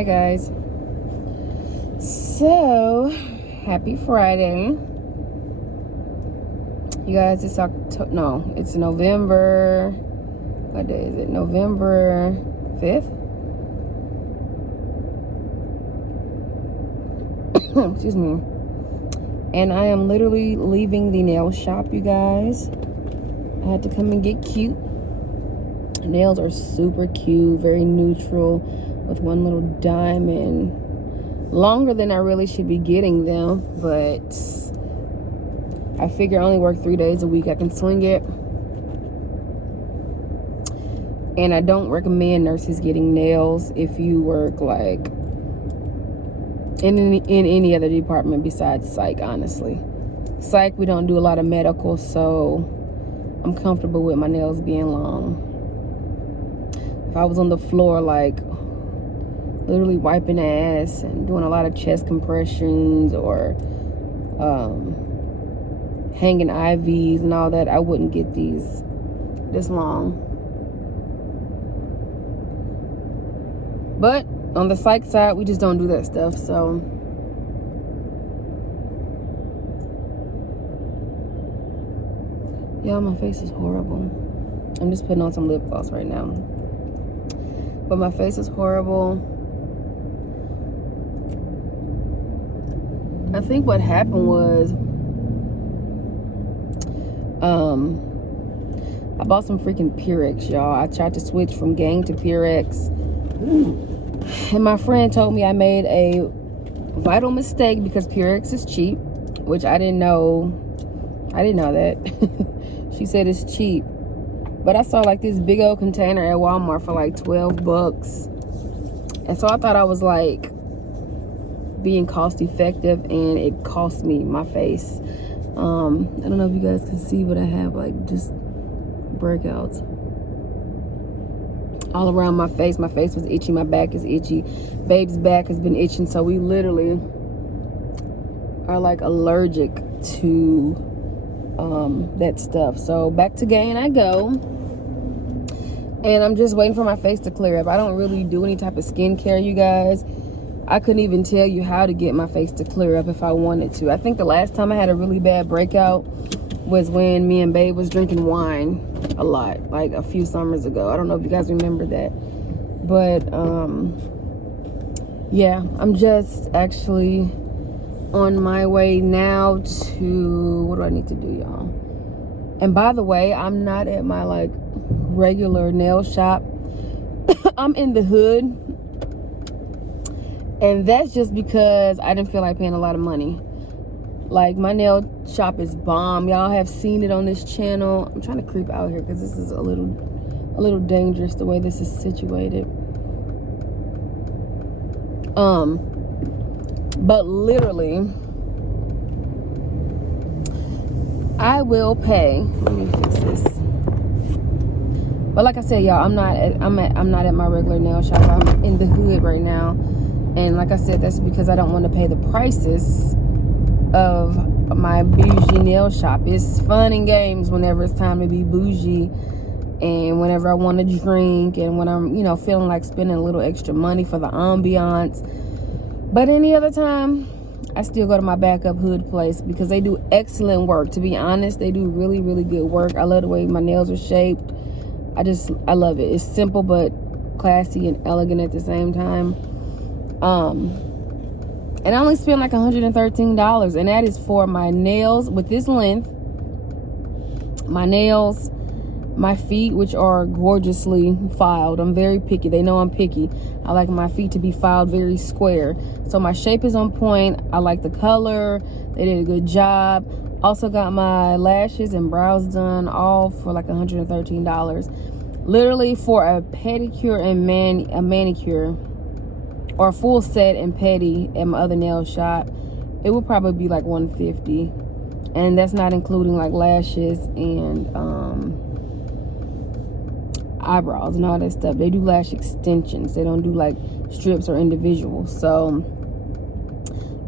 Hi guys. So happy Friday. You guys, it's November. What day is it? November 5th. Excuse me. And I am literally leaving the nail shop, you guys. I had to come and get cute. Nails are super cute, very neutral, with one little diamond. Longer than I really should be getting them, but I figure I only work 3 days a week. I can swing it. And I don't recommend nurses getting nails if you work like in any other department besides psych, honestly. Psych, we don't do a lot of medical, so I'm comfortable with my nails being long. If I was on the floor, like literally wiping ass and doing a lot of chest compressions or hanging IVs and all that, I wouldn't get these this long. But on the psych side, we just don't do that stuff. So yeah, my face is horrible. I'm just putting on some lip gloss right now. But my face is horrible. I think what happened was I bought some freaking Purex, y'all. I tried to switch from Gain to Purex. And my friend told me I made a vital mistake because Purex is cheap, which I didn't know. I didn't know that. She said it's cheap. But I saw like this big old container at Walmart for like $12. And so I thought I was like being cost effective, and it cost me my face. I don't know if you guys can see, but I have like just breakouts all around my face. My face was itchy, my back is itchy, babe's back has been itching, so we literally are like allergic to that stuff. So back to Gain I go, and I'm just waiting for my face to clear up. I don't really do any type of skincare, you guys. I couldn't even tell you how to get my face to clear up if I wanted to. I think the last time I had a really bad breakout was when me and babe was drinking wine a lot, like a few summers ago. I don't know if you guys remember that. But yeah, I'm just actually on my way now to, what do I need to do, y'all? And by the way, I'm not at my like regular nail shop. I'm in the hood, and that's just because I didn't feel like paying a lot of money. Like, my nail shop is bomb. Y'all have seen it on this channel. I'm trying to creep out here because this is a little dangerous the way this is situated. But literally, I will pay. Let me fix this. But like I said, y'all, I'm not at my regular nail shop. I'm in the hood right now, and like I said, that's because I don't want to pay the prices of my bougie nail shop. It's fun and games whenever it's time to be bougie, and whenever I want to drink, and when I'm, you know, feeling like spending a little extra money for the ambiance. But any other time, I still go to my backup hood place because they do excellent work. To be honest, they do really, really good work. I love the way my nails are shaped. I love it. It's simple but classy and elegant at the same time. And I only spent like $113, and that is for my nails with this length, my nails, my feet, which are gorgeously filed. I'm very picky. They know I'm picky. I like my feet to be filed very square. So my shape is on point. I like the color. They did a good job. Also got my lashes and brows done, all for like $113. Literally for a pedicure and a manicure, or a full set and pedi at my other nail shop, it would probably be like $150. And that's not including like lashes and eyebrows and all that stuff. They do lash extensions. They don't do like strips or individuals. So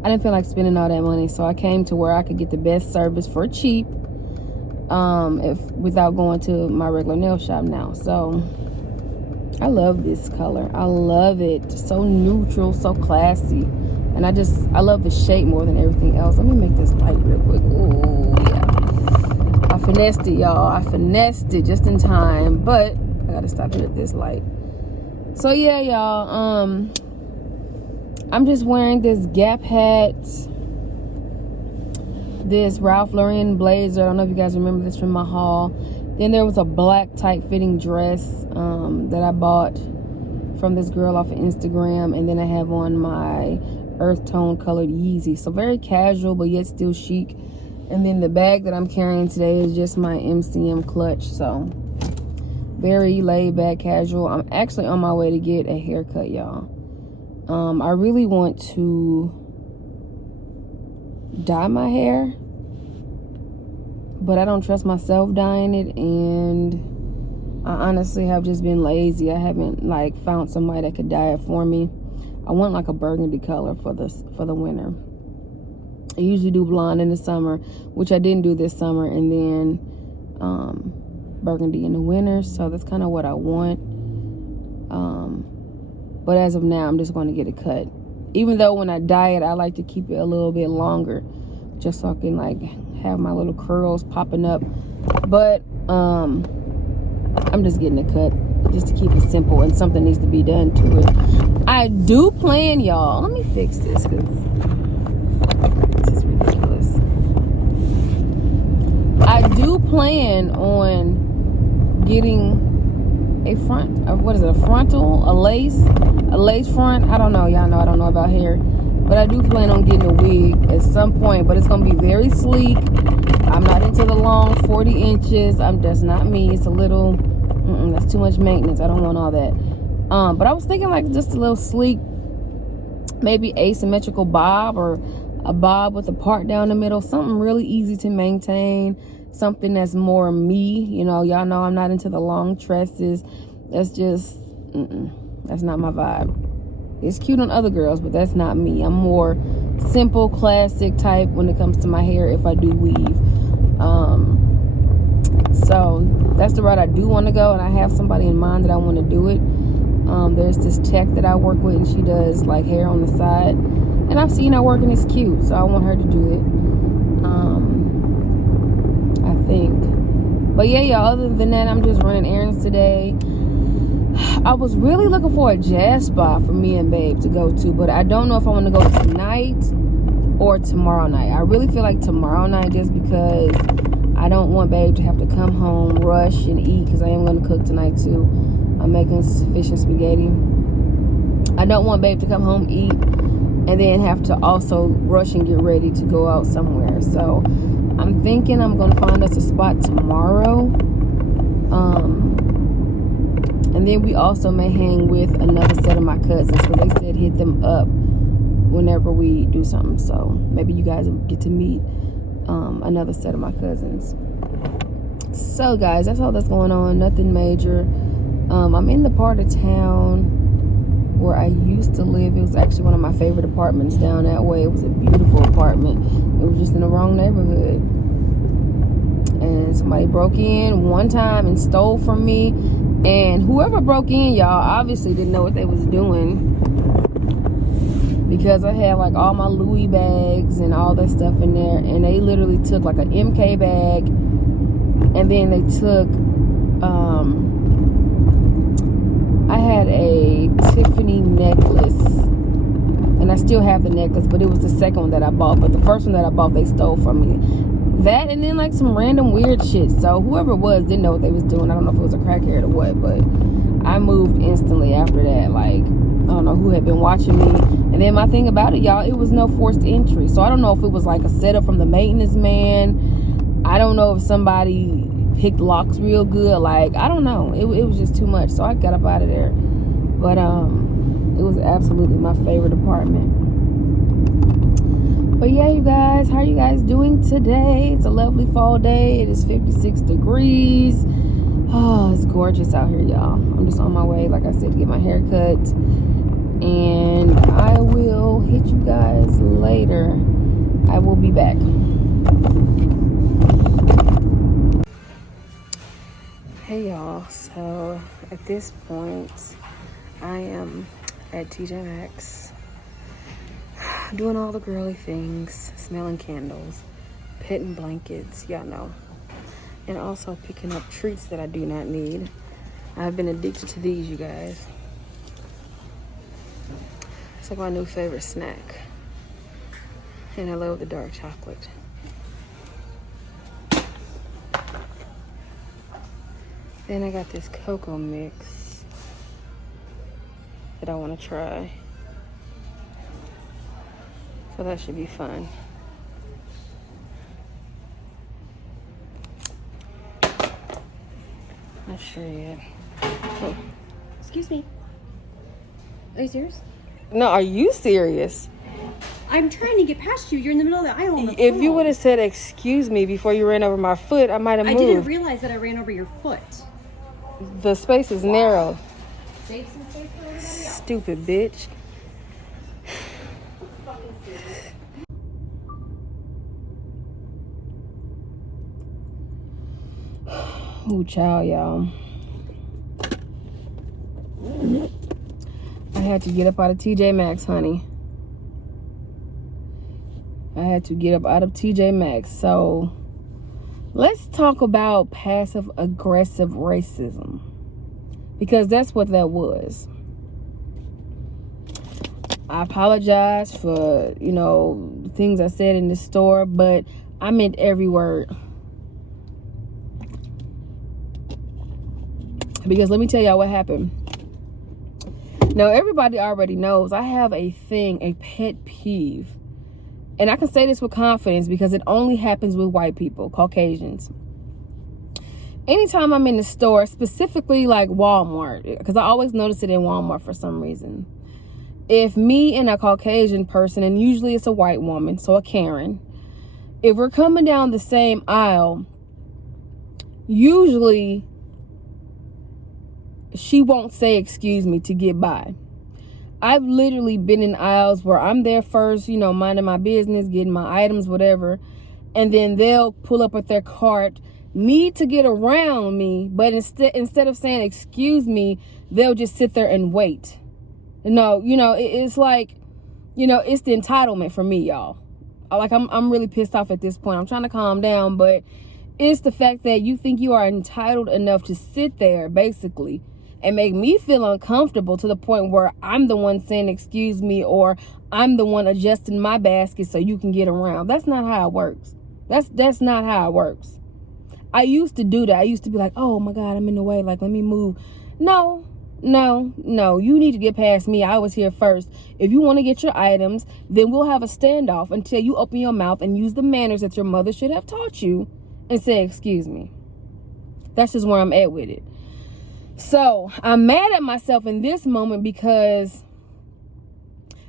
I didn't feel like spending all that money, so I came to where I could get the best service for cheap, without going to my regular nail shop now. So I love this color. I love it. So neutral, so classy. And I love the shape more than everything else. Let me make this light real quick. Ooh, yeah. I finessed it, y'all. I finessed it just in time. But I gotta stop here at this light. So yeah, y'all. I'm just wearing this Gap hat, this Ralph Lauren blazer. I don't know if you guys remember this from my haul. Then there was a black tight fitting dress that I bought from this girl off of Instagram. And then I have on my earth tone colored Yeezy. So very casual, but yet still chic. And then the bag that I'm carrying today is just my MCM clutch. So very laid back, casual. I'm actually on my way to get a haircut, y'all. I really want to dye my hair, but I don't trust myself dyeing it, and I honestly have just been lazy. I haven't like found somebody that could dye it for me. I want like a burgundy color for the winter. I usually do blonde in the summer, which I didn't do this summer, and then burgundy in the winter. So that's kind of what I want. But as of now, I'm just going to get it cut. Even though when I dye it, I like to keep it a little bit longer, just so I can like have my little curls popping up. But I'm just getting it cut just to keep it simple, and something needs to be done to it. I do plan, y'all. Let me fix this because this is ridiculous. I do plan on getting a frontal, a lace front. I don't know, y'all know I don't know about hair, but I do plan on getting a wig at some point, but it's gonna be very sleek. I'm not into the long 40 inches. That's not me. It's a little that's too much maintenance. I don't want all that. But I was thinking like just a little sleek, maybe asymmetrical bob, or a bob with a part down the middle, something really easy to maintain, something that's more me. You know, y'all know I'm not into the long tresses. That's just that's not my vibe. It's cute on other girls, but that's not me. I'm more simple, classic type when it comes to my hair if I do weave. So that's the route I do want to go, and I have somebody in mind that I want to do it. There's this tech that I work with, and she does like hair on the side, and I've seen her work, and it's cute, so I want her to do it. I think. But yeah, y'all, other than that, I'm just running errands today. I was really looking for a jazz spot for me and Babe to go to, but I don't know if I want to go tonight or tomorrow night. I really feel like tomorrow night, just because I don't want Babe to have to come home, rush, and eat, because I am going to cook tonight too. I'm making sufficient spaghetti. I don't want Babe to come home, eat, and then have to also rush and get ready to go out somewhere. So I'm thinking I'm going to find us a spot tomorrow. And then we also may hang with another set of my cousins, because they said hit them up whenever we do something. So maybe you guys will get to meet another set of my cousins. So guys, that's all that's going on. Nothing major. I'm in the part of town where I used to live. It was actually one of my favorite apartments down that way. It was a beautiful apartment. It was just in the wrong neighborhood. And somebody broke in one time and stole from me. And whoever broke in, y'all, obviously didn't know what they was doing, because I had like all my Louis bags and all that stuff in there, and they literally took like an MK bag, and then they took I had a Tiffany necklace, and I still have the necklace, but it was the second one that I bought. But the first one that I bought, they stole from me. That, and then like some random weird shit. So whoever it was didn't know what they was doing. I don't know if it was a crackhead or what, but I moved instantly after that. Like, I don't know who had been watching me. And then my thing about it, y'all, it was no forced entry. So I don't know if it was like a setup from the maintenance man. I don't know if somebody picked locks real good. Like, I don't know. It was just too much. So I got up out of there. But it was absolutely my favorite apartment. But yeah, you guys, how are you guys doing today? It's a lovely fall day. It is 56 degrees. Oh, it's gorgeous out here, y'all. I'm just on my way, like I said, to get my hair cut. And I will hit you guys later. I will be back. Hey, y'all. y'all. So at this point, I am at TJ Maxx, doing all the girly things, smelling candles, petting blankets, y'all know, and also picking up treats that I do not need. I've been addicted to these, you guys. It's like my new favorite snack, and I love the dark chocolate. Then I got this cocoa mix that I want to try. So that should be fun. Not sure yet. Oh. Excuse me. Are you serious? No, are you serious? I'm trying to get past you. You're in the middle of the aisle on the If phone. you would have said excuse me before you ran over my foot, I might have moved. I didn't realize that I ran over your foot. The space is narrow. Save some space for everybody else. Stupid bitch. Ooh, child, y'all. I had to get up out of TJ Maxx, honey. I had to get up out of TJ Maxx. So let's talk about passive aggressive racism, because that's what that was. I apologize for, things I said in the store, but I meant every word. Because let me tell y'all what happened. Now, everybody already knows I have a pet peeve. And I can say this with confidence because it only happens with white people, Caucasians. Anytime I'm in the store, specifically like Walmart, because I always notice it in Walmart for some reason. If me and a Caucasian person, and usually it's a white woman, so a Karen, if we're coming down the same aisle, usually she won't say excuse me to get by. I've literally been in aisles where I'm there first, minding my business, getting my items, whatever. And then they'll pull up with their cart, need to get around me. But instead of saying, excuse me, they'll just sit there and wait. No, it's like, it's the entitlement for me, y'all. Like, I'm really pissed off at this point. I'm trying to calm down, but it's the fact that you think you are entitled enough to sit there, basically, and make me feel uncomfortable to the point where I'm the one saying excuse me, or I'm the one adjusting my basket so you can get around. That's not how it works. That's not how it works. I used to do that. I used to be like, oh my God, I'm in the way. Like, let me move. No. You need to get past me. I was here first. If you want to get your items, then we'll have a standoff until you open your mouth and use the manners that your mother should have taught you and say, excuse me. That's just where I'm at with it. So I'm mad at myself in this moment because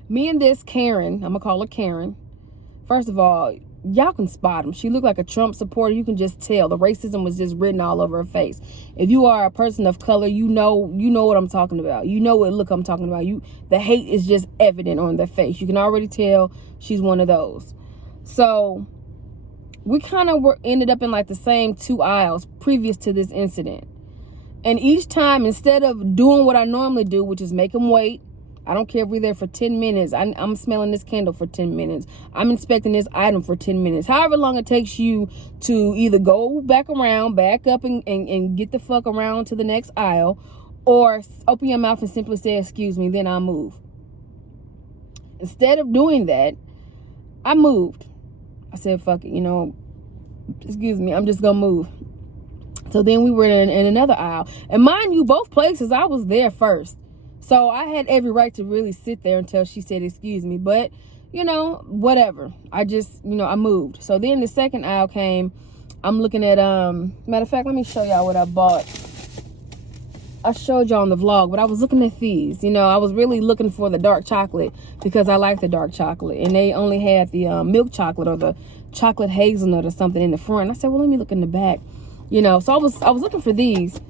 me and this Karen, I'm gonna call her Karen. First of all, y'all can spot him. She looked like a Trump supporter. You can just tell the racism was just written all over her face. If you are a person of color, you know what I'm talking about. You know what look I'm talking about. The hate is just evident on their face. You can already tell she's one of those. So we kind of ended up in like the same two aisles previous to this incident. And each time, instead of doing what I normally do, which is make them wait, I don't care if we're there for 10 minutes. I'm smelling this candle for 10 minutes. I'm inspecting this item for 10 minutes. However long it takes you to either go back up and get the fuck around to the next aisle, or open your mouth and simply say, excuse me, then I'll move. Instead of doing that, I moved. I said, fuck it, excuse me, I'm just gonna move. So then we were in another aisle. And mind you, both places, I was there first. So I had every right to really sit there until she said, excuse me. But, whatever. I just, I moved. So then the second aisle came. I'm looking at, matter of fact, let me show y'all what I bought. I showed y'all on the vlog, but I was looking at these. I was really looking for the dark chocolate because I like the dark chocolate. And they only had the milk chocolate or the chocolate hazelnut or something in the front. I said, well, let me look in the back. So I was looking for these,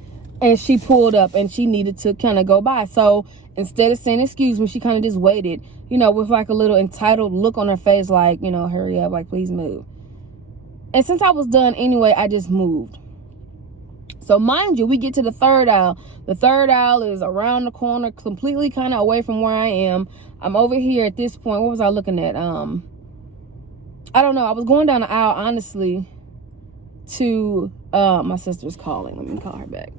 and she pulled up and she needed to kind of go by. So instead of saying excuse me, she kind of just waited, with like a little entitled look on her face, like, hurry up, like, please move. And since I was done anyway, I just moved. So mind you, we get to the third aisle. The third aisle is around the corner, completely kind of away from where I am. I'm over here at this point. What was I looking at? I don't know. I was going down the aisle, honestly, to my sister's calling. Let me call her back.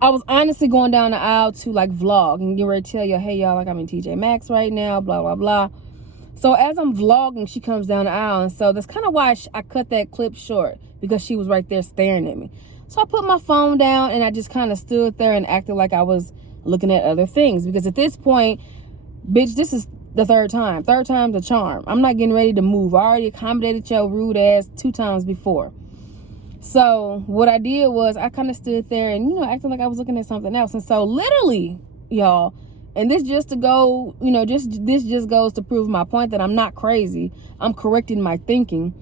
I was honestly going down the aisle to like vlog and get ready to tell you, hey y'all, like I'm in TJ Maxx right now, blah blah blah. So as I'm vlogging, she comes down the aisle, and so that's kind of why I cut that clip short, because she was right there staring at me. So I put my phone down and I just kind of stood there and acted like I was looking at other things, because at this point, bitch, this is the third time. Third time's a charm. I'm not getting ready to move. I already accommodated your rude ass 2 times before. So what I did was I kind of stood there and, you know, acting like I was looking at something else. And so literally, y'all, and this just to go, you know, this just goes to prove my point that I'm not crazy. I'm correcting my thinking.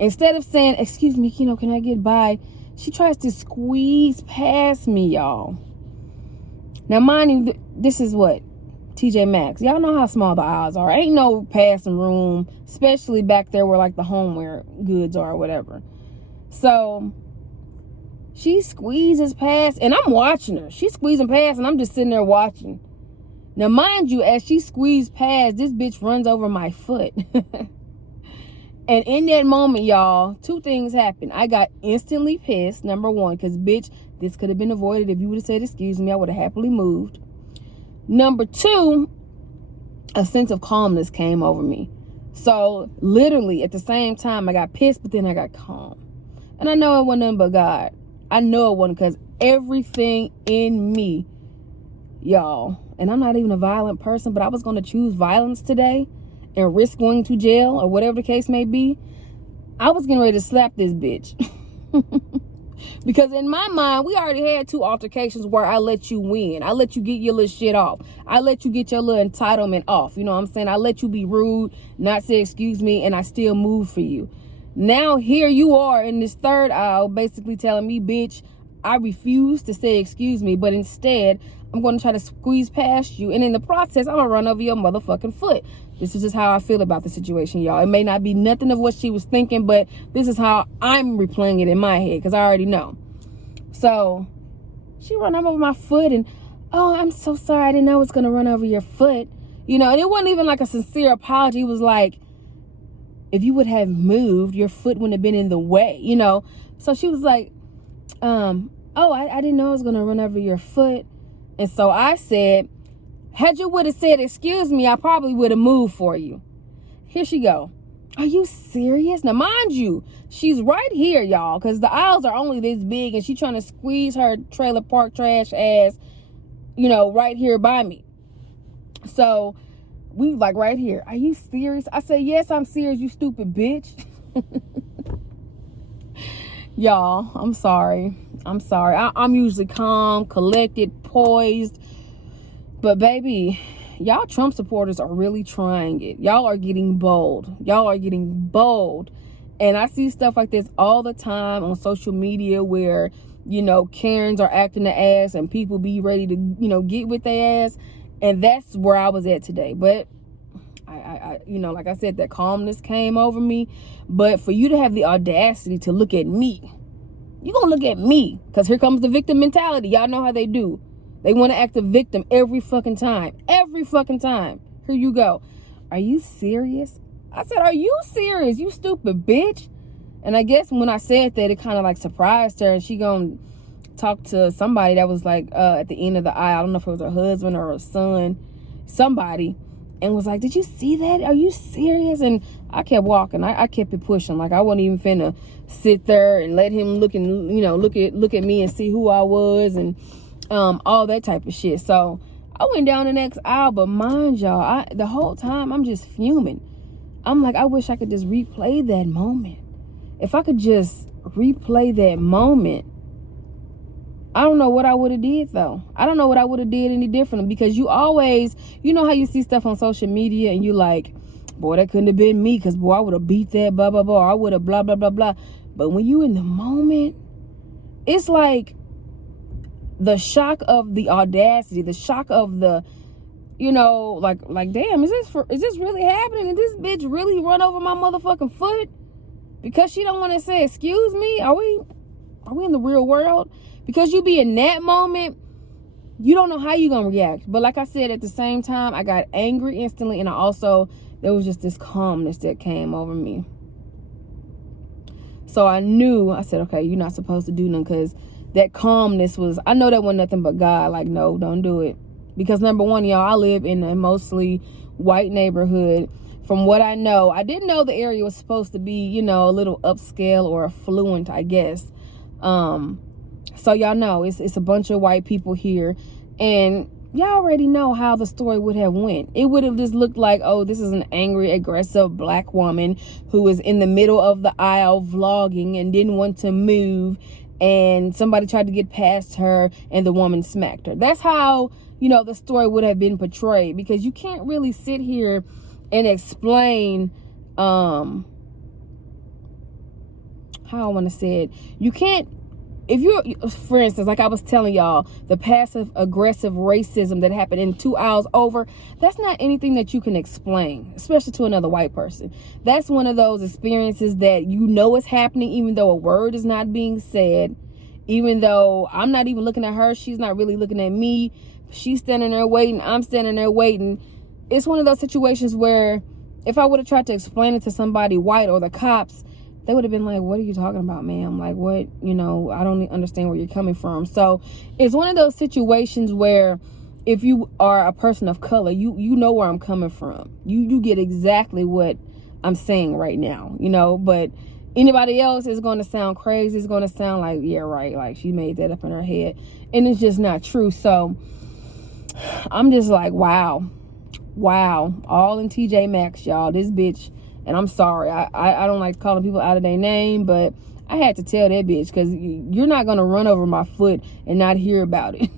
Instead of saying, excuse me, you know, can I get by? She tries to squeeze past me, y'all. Now, mind you, this is what? TJ Maxx. Y'all know how small the aisles are. Ain't no passing room, especially back there where like the homeware goods are or whatever. So she squeezes past, and I'm watching her. She's squeezing past, and I'm just sitting there watching. Now, mind you, as she squeezed past, this bitch runs over my foot. And in that moment, y'all, 2 things happened. I got instantly pissed, number 1, because, bitch, this could have been avoided. If you would have said, excuse me, I would have happily moved. Number 2, a sense of calmness came over me. So, literally, at the same time, I got pissed, but then I got calm. And I know it wasn't nothing but God. I know it wasn't, because everything in me, y'all, and I'm not even a violent person, but I was going to choose violence today and risk going to jail or whatever the case may be. I was getting ready to slap this bitch. Because in my mind, we already had 2 altercations where I let you win. I let you get your little shit off. I let you get your little entitlement off. You know what I'm saying? I let you be rude, not say excuse me, and I still move for you. Now here you are in this third aisle basically telling me, bitch, I refuse to say excuse me, but instead I'm going to try to squeeze past you, and in the process I'm going to run over your motherfucking foot. This is just how I feel about the situation, y'all. It may not be nothing of what she was thinking, but this is how I'm replaying it in my head, because I already know. So she run over my foot, and oh, I'm so sorry, I didn't know I was going to run over your foot. You know, and it wasn't even like a sincere apology. It was like, if you would have moved, your foot wouldn't have been in the way, you know. So she was like, oh, I didn't know I was going to run over your foot. And so I said, had you would have said, excuse me, I probably would have moved for you. Here she go. Are you serious? Now, mind you, she's right here, y'all, because the aisles are only this big, and she's trying to squeeze her trailer park trash ass, you know, right here by me. So we like right here. Are you serious? I say, yes, I'm serious, you stupid bitch. Y'all, I'm sorry. I'm usually calm, collected, poised. But baby, y'all Trump supporters are really trying it. Y'all are getting bold. And I see stuff like this all the time on social media where, you know, Karens are acting the ass and people be ready to, you know, get with their ass. And that's where I was at today. But I you know, like I said, that calmness came over me. But for you to have the audacity to look at me, you gonna look at me, because here comes the victim mentality. Y'all know how they do. They want to act a victim every fucking time. Here you go. Are you serious? I said, are you serious, you stupid bitch? And I guess when I said that, it kind of like surprised her, and she gonna talk to somebody that was like at the end of the aisle. I don't know if it was her husband or her son, somebody, and was like, did you see that? Are you serious? And I kept walking. I kept it pushing. Like I wasn't even finna sit there and let him look at me and see who I was and all that type of shit. So I went down the next aisle, but mind y'all, the whole time I'm just fuming. I'm like, I wish I could just replay that moment. If I could just replay that moment, I don't know what I would have did though. I don't know what I would have did any differently, because you always, you know how you see stuff on social media and you like, boy, that couldn't have been me, because boy, I would have beat that, blah, blah, blah. I would have blah, blah, blah, blah. But when you in the moment, it's like the shock of the audacity, the shock of the, you know, like damn, is this really happening? Did this bitch really run over my motherfucking foot because she don't want to say excuse me? Are are we in the real world? Because you be in that moment, you don't know how you're gonna react. But like I said, at the same time, I got angry instantly, and there was just this calmness that came over me. So I said, okay, you're not supposed to do nothing, because that calmness was, I know that wasn't nothing but God. Like, no, don't do it. Because number one, y'all, I live in a mostly white neighborhood. From what I know, I didn't know the area was supposed to be, a little upscale or affluent, I guess. So y'all know it's a bunch of white people here, and y'all already know how the story would have went. It would have just looked like, oh, this is an angry, aggressive black woman who was in the middle of the aisle vlogging and didn't want to move, and somebody tried to get past her and the woman smacked her. That's how, the story would have been portrayed, because you can't really sit here and explain, how I want to say it. You can't, if you're, for instance, like I was telling y'all, the passive aggressive racism that happened in 2 aisles over, that's not anything that you can explain, especially to another white person. That's one of those experiences that is happening, even though a word is not being said, even though I'm not even looking at her, she's not really looking at me, she's standing there waiting, I'm standing there waiting. It's one of those situations where if I would have tried to explain it to somebody white or the cops, they would have been like, what are you talking about, ma'am? Like, what, I don't understand where you're coming from. So it's one of those situations where if you are a person of color, you know where I'm coming from. You get exactly what I'm saying right now, but anybody else is going to sound crazy. It's going to sound like, yeah, right. Like she made that up in her head, and it's just not true. So I'm just like, wow, all in TJ Maxx, y'all. This bitch. And I'm sorry, I don't like calling people out of their name, but I had to tell that bitch, because you're not going to run over my foot and not hear about it.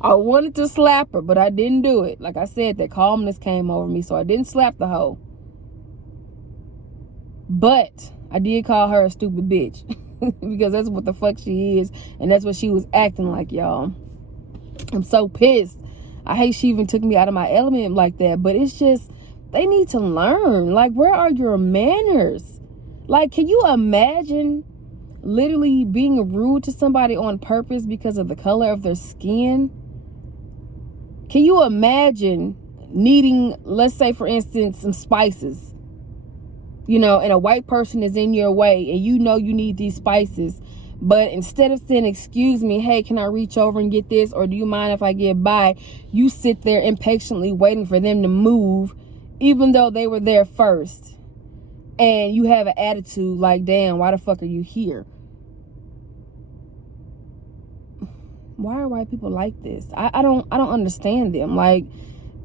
I wanted to slap her, but I didn't do it. Like I said, that calmness came over me, so I didn't slap the hoe. But I did call her a stupid bitch, because that's what the fuck she is, and that's what she was acting like, y'all. I'm so pissed. I hate she even took me out of my element like that, but it's just, they need to learn. Like, where are your manners? Like, can you imagine literally being rude to somebody on purpose because of the color of their skin? Can you imagine needing, let's say, for instance, some spices, and a white person is in your way, and you need these spices, but instead of saying, excuse me, hey, can I reach over and get this, or do you mind if I get by, you sit there impatiently waiting for them to move, even though they were there first, and you have an attitude like, damn, why the fuck are you here? Why are white people like this? I don't understand them. Like,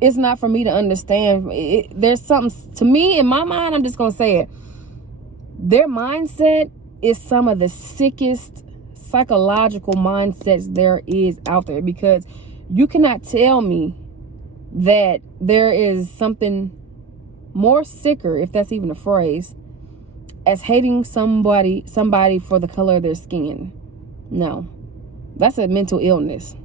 it's not for me to understand. There's something, to me, in my mind, I'm just gonna say it, their mindset is some of the sickest psychological mindsets there is out there, because you cannot tell me that there is something more sicker, if that's even a phrase, as hating somebody for the color of their skin. No, that's a mental illness,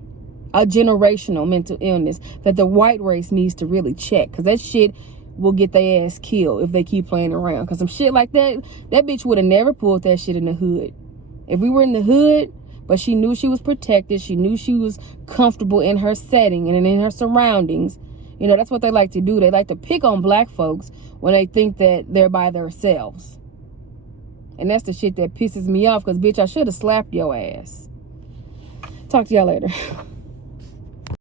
a generational mental illness that the white race needs to really check, because that shit will get their ass killed if they keep playing around. Because some shit like that bitch would have never pulled that shit in the hood. If we were in the hood, but she knew she was protected, she knew she was comfortable in her setting and in her surroundings, that's what they like to do. They like to pick on black folks when they think that they're by themselves. And that's the shit that pisses me off, because, bitch, I should have slapped your ass. Talk to y'all later.